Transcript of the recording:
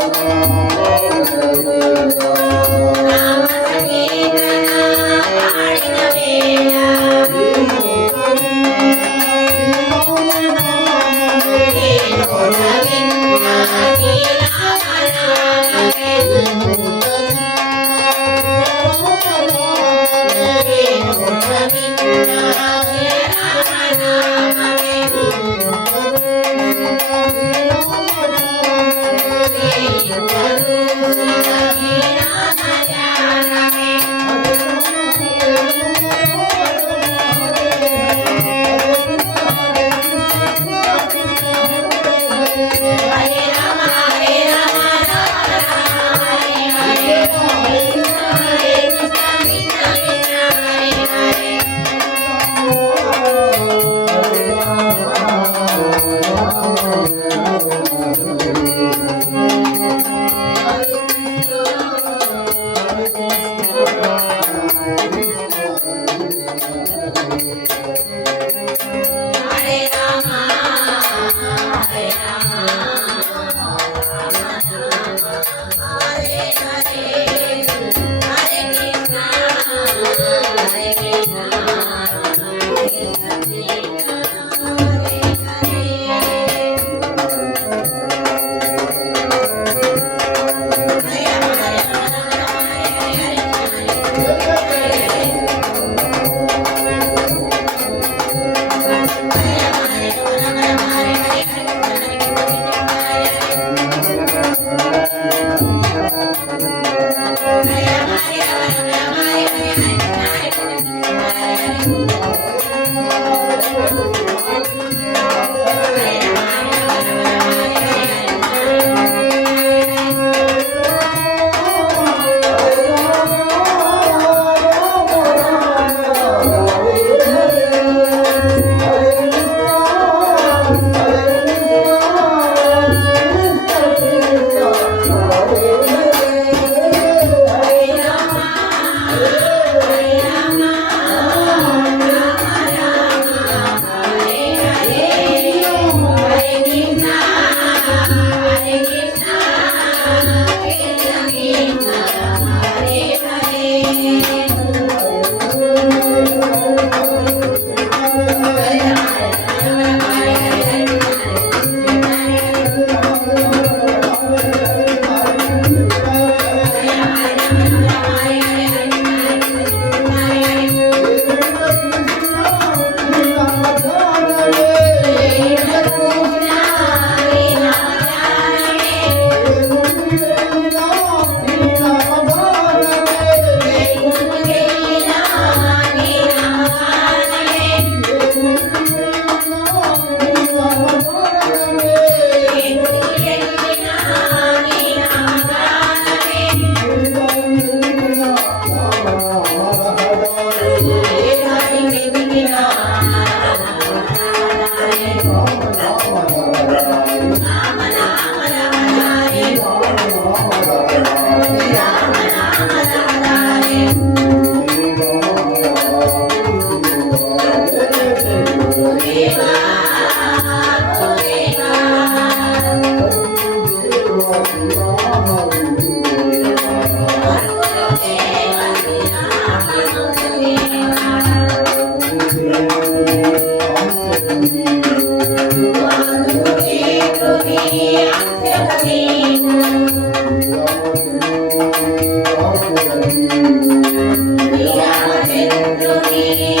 Thank you. Hare Thank